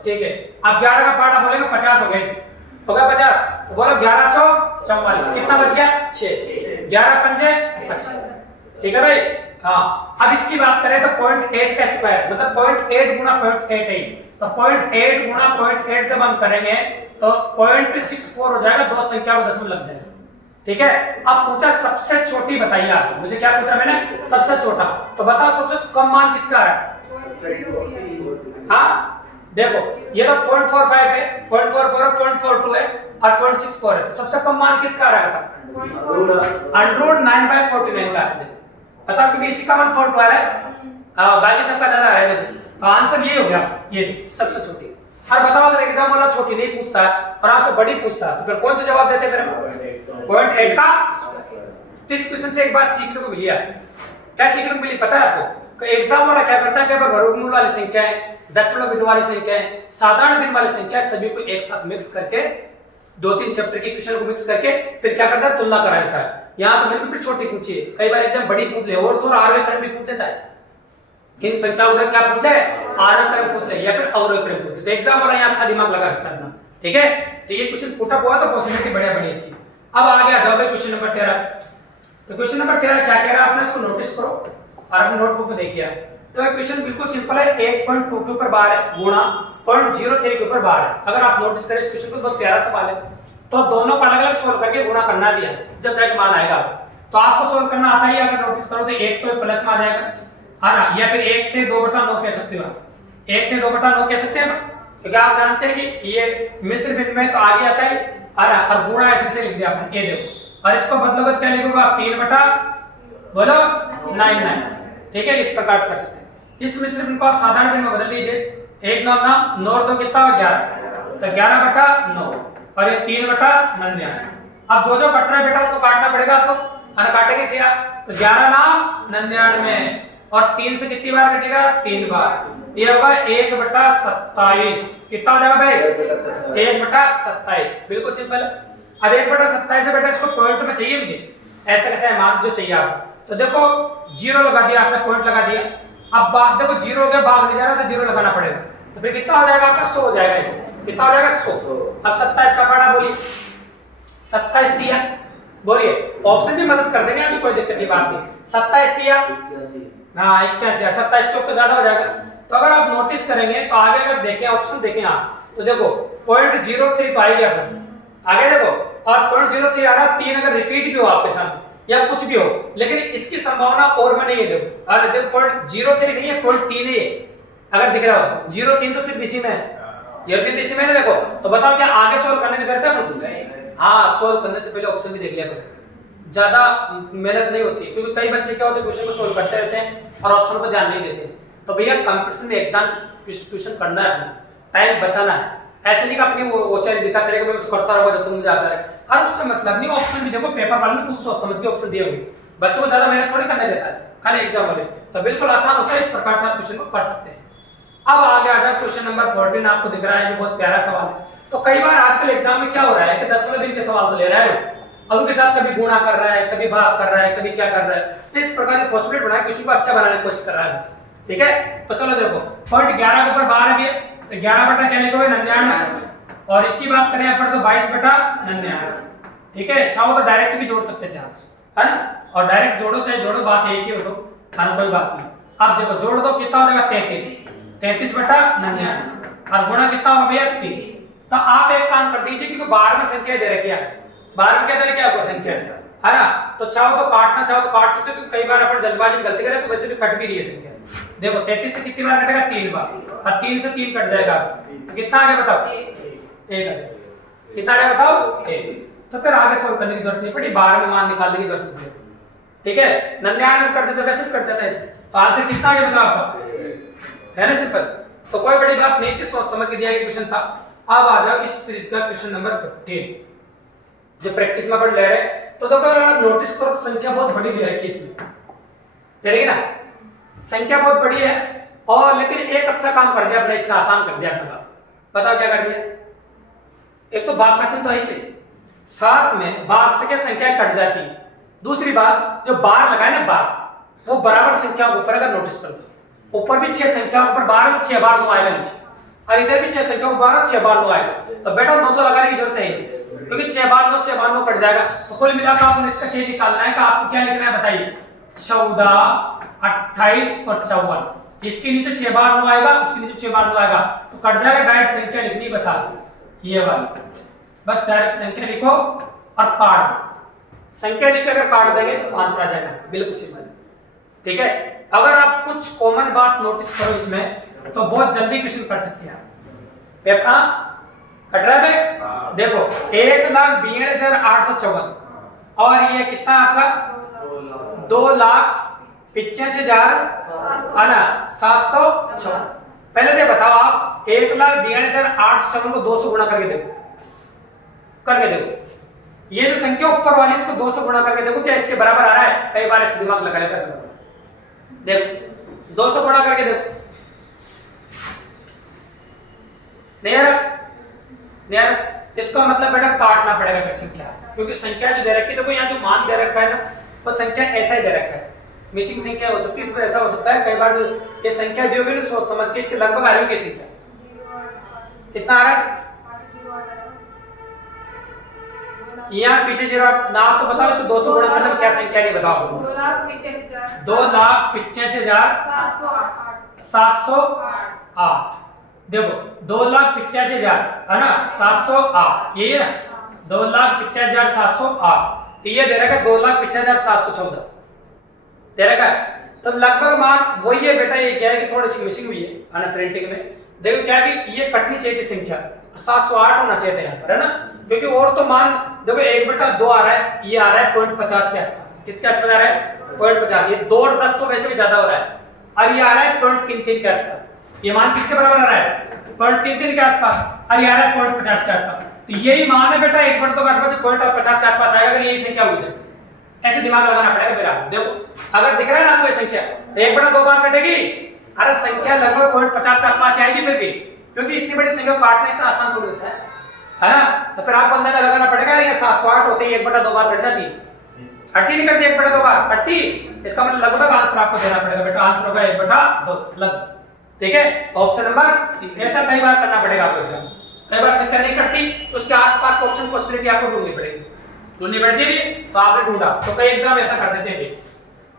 ठीक है। अब 11 का पार्ट बोलेंगे 50 हो गए, हो गया 50, तो बोलो 11 चौक 44, कितना बच गया 6, 11 पंजे 25, ठीक है भाई। हाँ, अब इसकी बात करें तो 0.8 का स्क्वायर मतलब 0.8 गुना 0.8 है, तो 0.8 गुना 0.8 जब हम करेंगे तो 0.64 हो जाएगा, दो संख्या को दशमलव लग जाएगा, ठीक है। अब पूछा सबसे छोटी बताइए आप, मुझे क्या पूछा मैंने, सबसे छोटा, तो बताओ सबसे कम मान किसका आ रहा है। हाँ देखो ये तो 0.45 है, 0.44 है, 0.42 है और 0.64 है, तो सबसे कम मान किसका आ रहा है बताओ, √9/49 का है। बताओ क्योंकि इसी का मान 4 है, बाकी सबका ज्यादा है, तो आंसर ये हो गया, ये सबसे छोटी। और बताओ अगर एग्जाम वाला छोटी नहीं पूछता और आपसे बड़ी पूछता तो फिर कौन सा जवाब देते फिर 0.8 का। तो इस क्वेश्चन से एक बात सीखने को मिली है, क्या सीखने को मिली पता है आपको, कि एग्जाम वाला क्या करता है कि वर्गमूल वाली संख्या है, दशमलव बिंदु वाली संख्या है, साधारण बिंदु वाली संख्या है, सभी को एक साथ मिक्स करके 2-3 चैप्टर के क्वेश्चन को मिक्स करके फिर क्या करता है, तुलना करा देता है। यहाँ तो बिल्कुल छोटी पूछी है, कई बार एग्जाम बड़ी पूछ ले और थोड़ा आरोही क्रम भी पूछ लेता है, इन संख्या उधर क्या पूछ ले, आरोही क्रम पूछ ले या फिर अवरोही क्रम पूछ ले, तो एग्जाम वाला यहाँ अच्छा दिमाग लगा सकता है अपना, ठीक है। तो ये क्वेश्चन पुट अप हुआ तो पॉसिबिलिटी बढ़िया बनी इसकी। अब आ गया जवाब क्वेश्चन नंबर 13। तो क्वेश्चन नंबर 13 क्या कह रहा है, आपने इसको नोटिस करो और अपने नोटबुक में देखिए। तो ये क्वेश्चन बिल्कुल सिंपल है, 1.2 के ऊपर बार है गुणा 0.03 के ऊपर बार है। अगर आप नोटिस करें इस क्वेश्चन को, बहुत प्यारा सवाल है, तो दोनों को अलग अलग सोल्व करके गुणा करना भी है, जब जाके मान आएगा तो आपको सोल्व करना आता ही। अगर नोटिस करो तो एक तो प्लस में आ जाएगा, है ना, या फिर 1 से 2/9 कह सकते हो, 1 से 2/9 कह सकते हैं, क्योंकि आप जानते हैं कि ये मिश्र भिन्न में तो आगे आता है ना, और गुणा ऐसे से लिख दिया आपने, ये देखो, और इसको बदलोगे क्या लिखोगे आप 3/99, ठीक है, इस प्रकार से कर सकते हैं। इस मिश्र भिन्न को आप साधारण भिन्न में बदल लीजिए, 1 9 9 और 2 कितना 11, तो 11/9 और ये 3/99। अब जो जो कट रहा है बेटा उनको काटना पड़ेगा आपको, है ना, काटेंगे इसे आप, तो 11 नाम 99 और 3 से कितनी बार कटेगा 3 बार, ये होगा 1/27, कितना हो जाएगा भाई 1/27, बिल्कुल सिंपल। अब 1/27 है बेटा, इसको पॉइंट में चाहिए मुझे, ऐसे कैसे मान जो चाहिए आप, तो देखो 0 लगा दिया आपने, पॉइंट लगा दिया। अब बात देखो 0 हो गया, भाग नहीं जा रहा, तो 0 लगाना पड़ेगा, तो फिर कितना हो जाएगा आपका 100 हो जाएगा, कितना हो जाएगा 100। अब 27 का पाड़ा बोलिए, 27 दिया, बोलिए ऑप्शन भी मदद कर देंगे, अभी कोई दिक्कत की बात नहीं। 27 दिया, हाँ 81, 27 चौक तो ज्यादा हो जाएगा। तो अगर आप नोटिस करेंगे तो आगे अगर देखें ऑप्शन देखें आप, तो देखो 0.03 तो आएगा अपना, आगे देखो, और 0.03 आ रहा, 3 अगर रिपीट भी हो आपके सामने या कुछ भी हो, लेकिन इसकी संभावना और में नहीं है, देखो अरे देखो 0.03 नहीं है, 0.3 है, अगर दिख रहा हो 0.3 तो सिर्फ इसी में है, 0.3 इसी में है, देखो, तो बताओ क्या आगे सोल्व करने की जरूरत है आपको? हाँ, सोल्व करने से पहले ऑप्शन भी देख लिया करो, ज्यादा मेहनत नहीं होती, क्योंकि कई बच्चे क्या होते हैं क्वेश्चन को सोल्व करते रहते हैं और ऑप्शन पर ध्यान नहीं देते। तो भैया कंपटीशन में एग्जाम क्वेश्चन करना है, टाइम बचाना है, ऐसे नहीं कि अपनी वो चीज दिखाते रहेगा, मैं तो करता रहूंगा जब तक मुझे आता है, और उससे मतलब नहीं। ऑप्शन भी देखो, पेपर वाले ने कुछ सोच समझ के ऑप्शन दिए होंगे, बच्चों को ज्यादा मेहनत थोड़ी करने देता है ना एग्जाम वाले, तो बिल्कुल आसान होता है, इस प्रकार से आप क्वेश्चन को कर सकते हैं। अब आगे आ जाए क्वेश्चन नंबर 14, आपको दिख रहा है, बहुत प्यारा सवाल है। तो कई बार आजकल एग्जाम में क्या हो रहा है कि दशमलव बिंदु के सवाल तो ले रहा है और उनके साथ कभी गुणा कर रहा है, कभी भाग कर रहा है, कभी क्या कर रहा है, तो इस प्रकार की पॉसिबिलिटी बनाए क्वेश्चन को अच्छा बनाने की कोशिश कर रहा है, ठीक है। तो चलो देखो, पॉइंट 11 के ऊपर 12 भी है, तो 11 बटा क्या लिखोगे 99, और इसकी बात करें अपन तो 22/99, ठीक है। चाहो तो डायरेक्ट भी जोड़ सकते थे आप, है ना, और डायरेक्ट जोड़ो चाहे जोड़ो, बात एक ही हो तो खाना कोई बात नहीं। अब देखो जोड़ दो, कितना हो जाएगा 33/99, और गुणा कितना होगा भैया 3। तो आप एक काम कर दीजिए, क्योंकि 12 में संख्या दे रखी है, 12 में क्या दे रखी है आपको संख्या, है ना, तो चाहो तो काटना चाहो तो काट सकते हो, क्योंकि कई बार अपन जल्दबाजी में गलती करें तो वैसे भी कट भी रही है संख्या। देखो 33 से कितनी बार कटेगा 3 बार, और 3 से 3 कट जाएगा, तो कितना आ गया बताओ 1 आ जाएगा, कितना आ गया बताओ 1। तो फिर आगे सॉल्व करने की जरूरत नहीं पड़ी, 12 में मान निकालने की जरूरत नहीं, ठीक है। 99 में कर देते वैसे भी कट जाता है, तो आंसर कितना आ गया बताओ आपका है ना सिंपल। तो कोई बड़ी बात नहीं थी, सोच समझ के दिया गया क्वेश्चन था। अब आ जाओ इस सीरीज का क्वेश्चन नंबर 15 जो प्रैक्टिस में अपन ले रहे हैं। तो देखो नोटिस करो तो संख्या बहुत बड़ी दे रखी है इसमें, दे रही है ना, संख्या बहुत बड़ी है। और लेकिन एक अच्छा काम कर दिया अपने, इसका आसान कर दिया अपना। बताओ क्या कर दिया? एक तो भाग का चिन्ह तो ऐसे, साथ में भाग से क्या संख्या कट जाती है। दूसरी बात, जो बार लगाए ना बार, वो बराबर संख्या ऊपर अगर नोटिस कर दो, ऊपर भी 6 संख्या ऊपर 12 6 बार 9 आएगा नीचे, और इधर भी 6 संख्या ऊपर 12 6 बार 9 आएगा। तो बेटा 9 तो लगाने की जरूरत है क्योंकि 6 बार 9 6 बार 9 कट जाएगा। तो कुल मिलाकर आपको इसका शेष निकालना है कि आपको क्या लिखना है बताइए। 14 28 और 54, इसके नीचे 6 बार 9 आएगा, उसके नीचे 6 बार 9 आएगा, तो कट जाएगा। डायरेक्ट संख्या लिखनी बस आगे ये वाली, बस डायरेक्ट संख्या लिखो और काट दो। संख्या लिख के अगर काट देंगे तो आंसर आ जाएगा, बिल्कुल सिंपल। ठीक है, अगर आप कुछ कॉमन बात नोटिस करो इसमें तो बहुत जल्दी क्वेश्चन कर सकते हैं आप। पेपर कट रहा है? देखो 1,92,854 और ये कितना आपका 2,85,000 है ना 756। पहले तो बताओ आप 1,92,854 को 200 गुणा करके देखो, ये जो संख्या ऊपर वाली इसको 200 गुणा करके देखो क्या इसके बराबर आ रहा है। कई बार ऐसे दिमाग लगा लेता है, देखो 200 गुणा करके देखो, नहीं आ रहा। इसका मतलब बेटा काटना पड़ेगा फिर संख्या, क्योंकि संख्या जो दे रखी है, देखो यहाँ जो मान दे रखा है ना वो संख्या ऐसा ही दे रखा है। मिसिंग संख्या हो सकती है, इसमें ऐसा हो सकता है। कई बार जो ये संख्या दी होगी ना सोच समझ के इसके लगभग आ रही होगी संख्या, कितना आ रहा है यहाँ पीछे जीरो। नाम तो बताओ, इसको 200 गुणा करने में क्या संख्या नहीं बताओ। 2,85,708। देखो 2,85,000 है ना 708, यही है ना 2,85,708। तो ये दे रखा है 2,85,714 दे रखा है। तो लगभग मान वही है बेटा। ये क्या है कि थोड़ी सी मिसिंग हुई है ना प्रिंटिंग में। देखो क्या कि ये कटनी चाहिए थी संख्या, 708 होना चाहिए था यहाँ पर, है ना, क्योंकि और तो मान देखो 1/2 आ रहा है, ये आ रहा है 0.50 के आसपास। कितने आसपास आ रहा है 0.50। ये 2 और 10 तो वैसे भी ज्यादा हो रहा है, और ये आ रहा है 0.33 के आसपास। ये मान किसके बराबर आ रहा है 0.33 के आसपास, और ये आ रहा है 0.50 के आसपास। तो यही मान है बेटा 1/2 के आसपास, 0.50 के आसपास आएगा अगर यही संख्या हुई। ऐसे दिमाग लगाना पड़ेगा मेरा। देखो अगर दिख रहा है ना आपको ये संख्या 1/2 बार कटेगी, अरे संख्या लगभग 0.50 के आसपास आएगी फिर भी, क्योंकि इतनी बड़ी संख्या काटना इतना आसान थोड़ी होता है ना। तो फिर आपको अंदाजा लगाना पड़ेगा ये 708 होते ही 1/2 बार कट जाती, कटती नहीं करती 1/2 बार कटती। इसका मतलब लगभग आंसर आपको देना पड़ेगा बेटा। आंसर होगा 1/2 लगभग। ठीक है, ऑप्शन नंबर सी। ऐसा कई बार करना पड़ेगा आपको एग्जाम। कई बार संख्या नहीं कटती, उसके आसपास का ऑप्शन पॉसिबिलिटी आपको ढूंढनी पड़ेगी। ढूंढनी पड़ती है तो आपने ढूंढा, तो कई एग्जाम ऐसा कर देते हैं।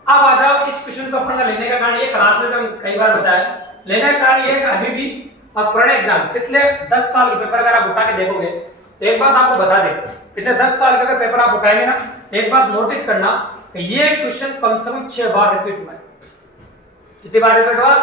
अब आ जाओ इस क्वेश्चन को अपन का लेने का कारण, ये क्लास में हम कई बार बताया, लेने का कारण ये है कि अभी भी और पुराने एग्जाम पिछले 10 साल के पेपर अगर आप उठा के देखोगे तो एक बात आपको बता दें, पिछले 10 साल के अगर पेपर आप उठाएंगे ना, एक बात नोटिस करना कि ये क्वेश्चन कम से कम 6 बार रिपीट हुआ है। कितनी बार रिपीट हुआ?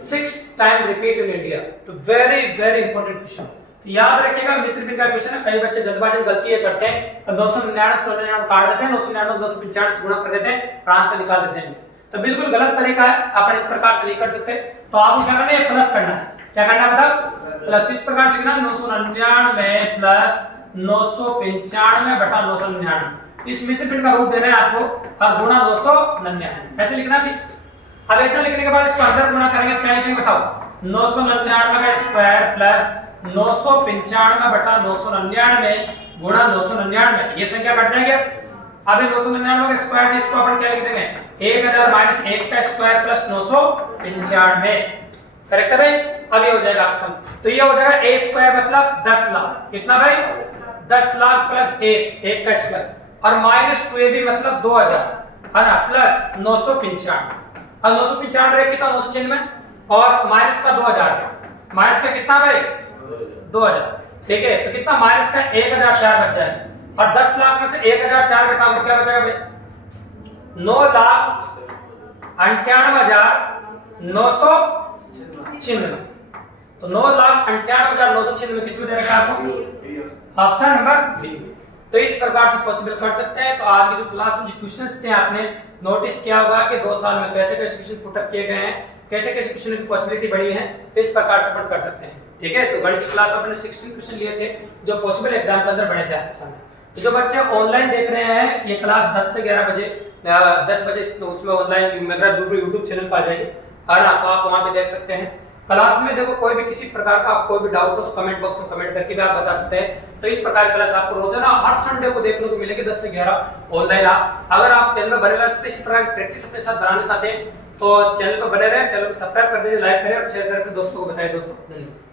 6 टाइम रिपीट इन इंडिया। तो वेरी वेरी इंपॉर्टेंट क्वेश्चन। तो याद रखिएगा मिस्र बिन का क्वेश्चन है। कई बच्चे जल्दबाजी में गलती ये करते हैं तो 299 काट देते हैं, 999 295 से गुणा कर देते हैं, आंसर निकाल देते हैं। तो बिल्कुल गलत तरीका है, अपन इस प्रकार से नहीं कर सकते। तो आपको क्या करना है, प्लस करना है। क्या करना है बताओ? प्लस। इस प्रकार से लिखना 999 प्लस 995 बटा 999। इस मिस्र बिन का रूप देना है आपको और गुणा 999 ऐसे लिखना भी। अब ऐसा लिखने के बाद इसको अंदर गुणा करेंगे क्या लिखेंगे बताओ? 999 का स्क्वायर प्लस 995 बटा 999 गुणा 999। ये संख्या बढ़ जाएगी। अब 999 का स्क्वायर जिसको अपन क्या लिख देंगे 1000 माइनस 1 का स्क्वायर प्लस 995। करेक्ट है भाई? अब ये हो जाएगा ऑप्शन। तो ये हो जाएगा a स्क्वायर मतलब 10 लाख। कितना भाई? 10 लाख प्लस 1 का स्क्वायर और माइनस 2ab मतलब 2000 है ना प्लस 995। और 995 कितना 996 और माइनस का 2000, माइनस का कितना भाई 2000। ठीक है, तो कितना माइनस का 1004 बचा है और 10 लाख में से 1004 घटाओ तो क्या बचेगा भाई 9,98,996। तो 9,98,996 किसमें दे रखा है आपको? Option number B. तो इस प्रकार से पॉसिबल कर सकते हैं। तो आज की जो क्लास में जो क्वेश्चंस थे आपने नोटिस किया होगा कि 2 साल में कैसे कैसे क्वेश्चन पुट अप किए गए हैं। कैसे कैसे क्वेश्चन की पॉसिबिलिटी बड़ी है, तो इस प्रकार से अपन कर सकते हैं। ठीक है, तो गणित की क्लास में अपने 16 क्वेश्चन लिए थे जो पॉसिबल एग्जाम के अंदर बने थे आपके सामने। तो जो बच्चे ऑनलाइन देख रहे हैं, ये क्लास 10 से 11 बजे 10 बजे उसमें ऑनलाइन मेघराज गुरु यूट्यूब चैनल पर आ जाएगी, है ना, तो आप वहां पे देख सकते हैं। क्लास में देखो कोई भी किसी प्रकार का कोई भी डाउट हो तो कमेंट बॉक्स में कमेंट करके भी आप बता सकते हैं। तो इस प्रकार की क्लास आपको रोजाना हर संडे को देखने को मिलेगी 10 से 11 ऑनलाइन। आप अगर आप चैनल में बने रह सकते इस प्रकार की प्रैक्टिस अपने साथ बनाने चाहते हैं तो चैनल पर बने रहें, चैनल को सब्सक्राइब कर दीजिए, लाइक करें और शेयर करके दोस्तों को बताएं। दोस्तों धन्यवाद।